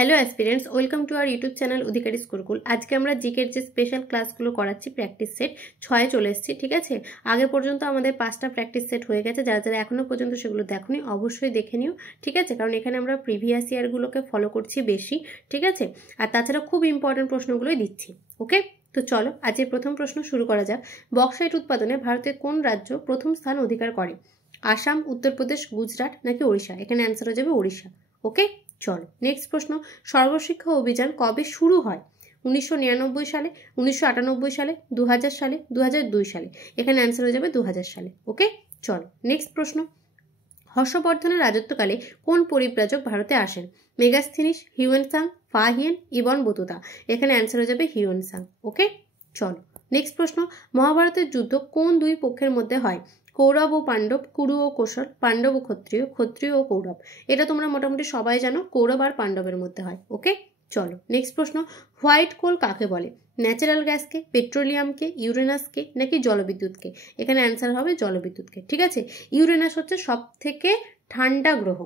Hello aspirants, welcome to our YouTube channel Adhikari school. আজকে আমরা জিকের যে স্পেশাল ক্লাসগুলো করাচ্ছি প্র্যাকটিস সেট 6-এ চলে এসেছি। ঠিক আছে, আগে পর্যন্ত আমাদের 5টা প্র্যাকটিস সেট হয়ে গেছে। যারা যারা এখনো পর্যন্ত সেগুলো দেখোনি অবশ্যই দেখে নিও। ঠিক আছে, কারণ এখানে আমরা প্রিভিয়াস ইয়ারগুলোকে ফলো করছি বেশি। ঠিক আছে, আর তাছাড়া খুব ইম্পর্টেন্ট প্রশ্নগুলোই দিচ্ছি। ওকে, তো চলো আজকের প্রথম প্রশ্ন শুরু করা যাক। বক্সাইট উৎপাদনে ভারতের কোন রাজ্য প্রথম স্থান অধিকার করে? আসাম, উত্তরপ্রদেশ, গুজরাট নাকি ওড়িশা? এখানে অ্যান্সার হয়ে যাবে ওড়িশা। ওকে, চলো নেক্সট প্রশ্ন। সর্বশিক্ষা অভিযান কবে শুরু হয়? 1999 সালে, 1998 সালে, 2000 সালে, 2002 সালে? এখানে অ্যান্সার হয়ে যাবে 2000 সালে। ওকে, চলো নেক্সট প্রশ্ন। হর্ষবর্ধনের রাজত্বকালে কোন পরিব্রাজক ভারতে আসেন? Megasthenes, Hiuen Tsang, Fa-Hien, Ibn Battuta? এখানে অ্যান্সার হয়ে যাবে হিউয়েনসাং। ওকে, চলো নেক্সট প্রশ্ন। মহাভারতের যুদ্ধ কোন দুই পক্ষের মধ্যে হয়? কৌরব ও পাণ্ডব, কুরু ও কৌশল, পাণ্ডব ও ক্ষত্রিয়, ক্ষত্রিয় ও কৌরব? এটা তোমরা মোটামুটি সবাই জানো, কৌরব আর পাণ্ডবের মধ্যে হয়। ওকে, চলো নেক্সট প্রশ্ন। হোয়াইট কোল কাকে বলে? ন্যাচারাল গ্যাসকে, পেট্রোলিয়ামকে, ইউরেনাসকে নাকি জলবিদ্যুৎকে? এখানে অ্যান্সার হবে জলবিদ্যুৎকে। ঠিক আছে, ইউরেনাস হচ্ছে সব থেকে ঠান্ডা গ্রহ।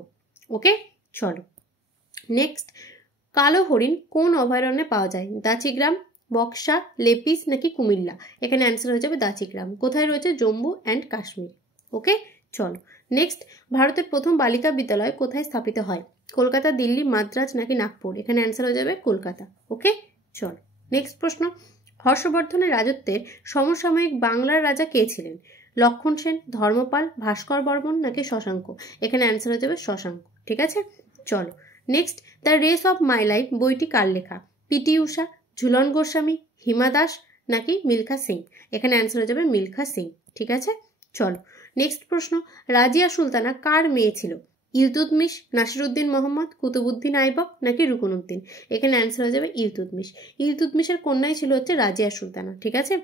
ওকে, চলো নেক্সট। কালো হরিণ কোন অভয়ারণ্যে পাওয়া যায়? দাচিগ্রাম, বক্সা, লেপিস নাকি কুমিল্লা? এখানে অ্যান্সার হয়ে যাবে দাচিগ্রাম। কোথায় রয়েছে? জম্মু অ্যান্ড কাশ্মীর। ওকে, চলো নেক্সট। ভারতের প্রথম বালিকা বিদ্যালয় কোথায় স্থাপিত হয়? কলকাতা, দিল্লি, মাদ্রাজ নাকি নাগপুর? এখানে অ্যান্সার হয়ে যাবে কলকাতা। ওকে, চলো নেক্সট প্রশ্ন। হর্ষবর্ধনের রাজত্বের সমসাময়িক বাংলার রাজা কে ছিলেন? লক্ষণ সেন, ধর্মপাল, ভাস্কর বর্মন নাকি শশাঙ্ক? এখানে অ্যান্সার হয়ে যাবে শশাঙ্ক। ঠিক আছে, চলো next. The race of my life বইটি কার লেখা? পিটি উষা, ঝুলন গোস্বামী, হিমা দাস নাকি মিলখা সিং? এখানে অ্যান্সার হয়ে যাবে মিলখা সিং। ঠিক আছে, চলো নেক্সট প্রশ্ন। রাজিয়া সুলতানা কার মেয়ে ছিল? ইলতুৎমিশ, নাসিরউদ্দিন মোহাম্মদ, কুতুবউদ্দিন আইবক নাকি রুকনউদ্দিন? এখানে অ্যান্সার হয়ে যাবে ইলতুৎমিশ। ইলতুৎমিশের কন্যাই ছিল হচ্ছে রাজিয়া সুলতানা। ঠিক আছে,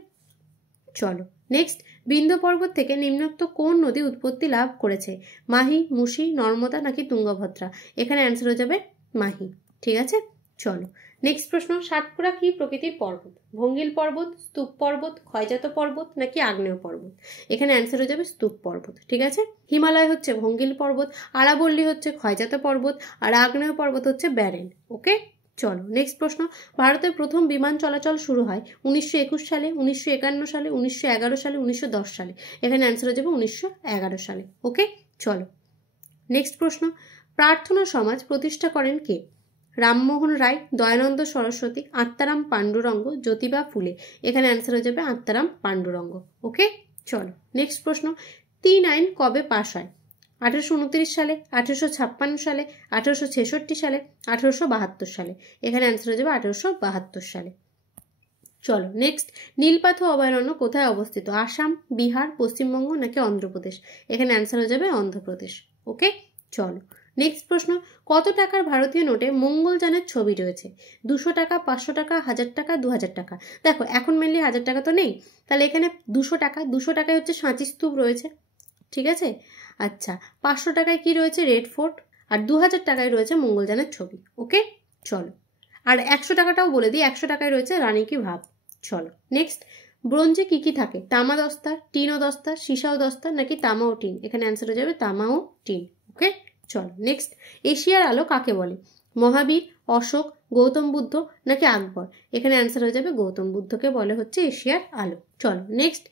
চলো নেক্সট। বিন্ধ্য পর্বত থেকে নিম্নোক্ত কোন নদী উৎপত্তি লাভ করেছে? মাহি, মুসি, নর্মদা নাকি তুঙ্গভদ্রা? এখানে অ্যান্সার হয়ে যাবে মাহি। ঠিক আছে, চলো নেক্সট প্রশ্ন। সাতপুরা কি প্রকৃতির পর্বত? ভঙ্গিল পর্বত, স্তূপ পর্বত, ক্ষয়জাত পর্বত নাকি আগ্নেয় পর্বত? এখানে অ্যান্সার হয়ে যাবে স্তূপ পর্বত। ঠিক আছে, হিমালয় হচ্ছে ভঙ্গিল পর্বত, আরাবল্লী হচ্ছে ক্ষয়জাত পর্বত, আর আগ্নেয় পর্বত হচ্ছে ব্যারেন। ওকে, চলো নেক্সট প্রশ্ন। ভারতের প্রথম বিমান চলাচল শুরু হয় 1921 সালে, 1951 সালে, 1911 সালে, 1910 সালে? এখানে অ্যান্সার হয়ে যাবে 1911 সালে। ওকে, চলো নেক্সট প্রশ্ন। প্রার্থনা সমাজ প্রতিষ্ঠা করেন কে? রামমোহন রায়, দয়ানন্দ সরস্বতী, আত্মারাম পাণ্ডুরঙ্গ, জ্যোতিবা ফুলে? এখানে অ্যান্সার হয়ে যাবে আত্মারাম পাণ্ডুরঙ্গ। ওকে, চলো নেক্সট প্রশ্ন। 3 আইন কবে পাশ হয়? 1829 সালে, 1856 সালে, 1866 সালে, 1872 সালে? এখানে অ্যান্সার হয়ে যাবে 1872 সালে। চলো নেক্সট। নীলপাথর অভয়ারণ্য কোথায় অবস্থিত? আসাম, বিহার, পশ্চিমবঙ্গ নাকি অন্ধ্রপ্রদেশ? এখানে অ্যান্সার হয়ে যাবে অন্ধ্রপ্রদেশ। ওকে, চলো নেক্সট প্রশ্ন। কত টাকার ভারতীয় নোটে মঙ্গলযানের ছবি রয়েছে? 200 টাকা, 500 টাকা, 1000 টাকা, 2000 টাকা? দেখো এখন মেনলি 1000 টাকা তো নেই, তাহলে এখানে 200 টাকা। 200 টাকায় হচ্ছে সাঁচি স্তূপ রয়েছে। ঠিক আছে, আচ্ছা 500 টাকায় কি রয়েছে? Red fort. আর 2000 টাকায় রয়েছে মঙ্গলযানের ছবি। ওকে, চলো আর 100 টাকাটাও বলে দিই, 100 টাকায় রয়েছে রানী কি ভাব। চলো নেক্সট। ব্রোঞ্জে কি কি থাকে? তামা দস্তা, টিন ও দস্তা, সীসা ও দস্তা নাকি তামা ও টিন? এখানে অ্যান্সার হয়ে যাবে তামা ও টিন। ওকে, চলো নেক্সট। এশিয়ার আলো কাকে বলে? মহাবীর, অশোক, গৌতম বুদ্ধ নাকি আকবর? এখানে অ্যান্সার হয়ে যাবে গৌতম বুদ্ধকে বলে হচ্ছে এশিয়ার আলো। চলো নেক্সট।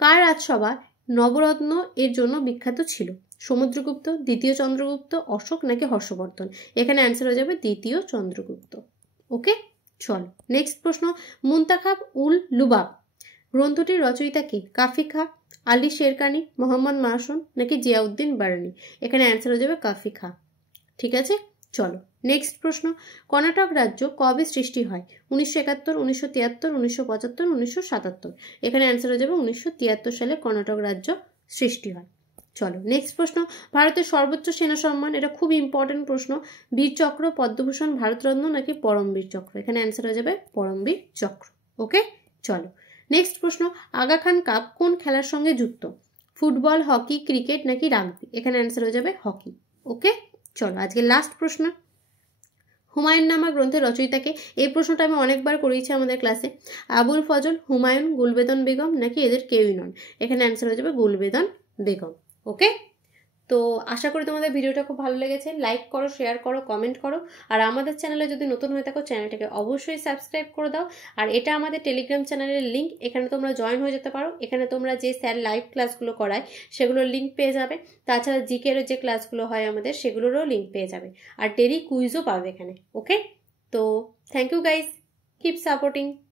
কার রাজসভা নবরত্ন এর জন্য বিখ্যাত ছিল? সমুদ্রগুপ্ত, দ্বিতীয় চন্দ্রগুপ্ত, অশোক নাকি হর্ষবর্ধন? এখানে অ্যান্সার হয়ে যাবে দ্বিতীয় চন্দ্রগুপ্ত। ওকে, চলো নেক্সট প্রশ্ন। মুন্তাখাব উল লুবাব গ্রন্থটির রচয়িতা কে? কাফি খা, আলী শেরকানি, মোহাম্মদ মাসুন নাকি জিয়াউদ্দিন বারানি? এখানে অ্যান্সার হয়ে যাবে কাফি খা। ঠিক আছে, চলো নেক্সট প্রশ্ন। কর্ণাটক রাজ্য কবে সৃষ্টি হয়? 1971, 1973, 1975, 1977? এখানে অ্যান্সার হয়ে যাবে 1973 সালে কর্ণাটক রাজ্য সৃষ্টি হয়। চলো নেক্সট প্রশ্ন। ভারতের সর্বোচ্চ সেনা সম্মান, এটা খুব ইম্পর্টেন্ট প্রশ্ন। বীর চক্র, পদ্মভূষণ, ভারতরত্ন নাকি পরমবীর চক্র? এখানে অ্যান্সার হয়ে যাবে পরমবীর চক্র। ওকে, চলো নেক্সট প্রশ্ন। আগা খান কাপ কোন খেলার সঙ্গে যুক্ত? ফুটবল, হকি, ক্রিকেট নাকি রাগবি? এখানে অ্যান্সার হয়ে যাবে হকি। ওকে, চলো আজকে লাস্ট প্রশ্ন। হুমায়ুন নামা গ্রন্থের রচয়িতাকে? এই প্রশ্নটা আমি অনেকবার করিয়েছি আমাদের ক্লাসে। আবুল ফজল, হুমায়ুন, গুলবেদন বেগম নাকি এদের কেউই নন? এখানে অ্যান্সার হয়ে যাবে গুলবেদন বেগম। ওকে, তো আশা করি তোমাদের ভিডিওটা খুব ভালো লেগেছে। লাইক করো, শেয়ার করো, কমেন্ট করো। আর আমাদের চ্যানেলে যদি নতুন হয়ে থাকো চ্যানেলটাকে অবশ্যই সাবস্ক্রাইব করে দাও। আর এটা আমাদের টেলিগ্রাম চ্যানেলের লিঙ্ক, এখানে তোমরা জয়েন হয়ে যেতে পারো। এখানে তোমরা যে স্যার লাইভ ক্লাসগুলো করায় সেগুলোর লিঙ্ক পেয়ে যাবে। তাছাড়া জিকেরও যে ক্লাসগুলো হয় আমাদের সেগুলোরও লিঙ্ক পেয়ে যাবে। আর ডেলি কুইজও পাবে এখানে। ওকে, তো thank you guys, keep supporting.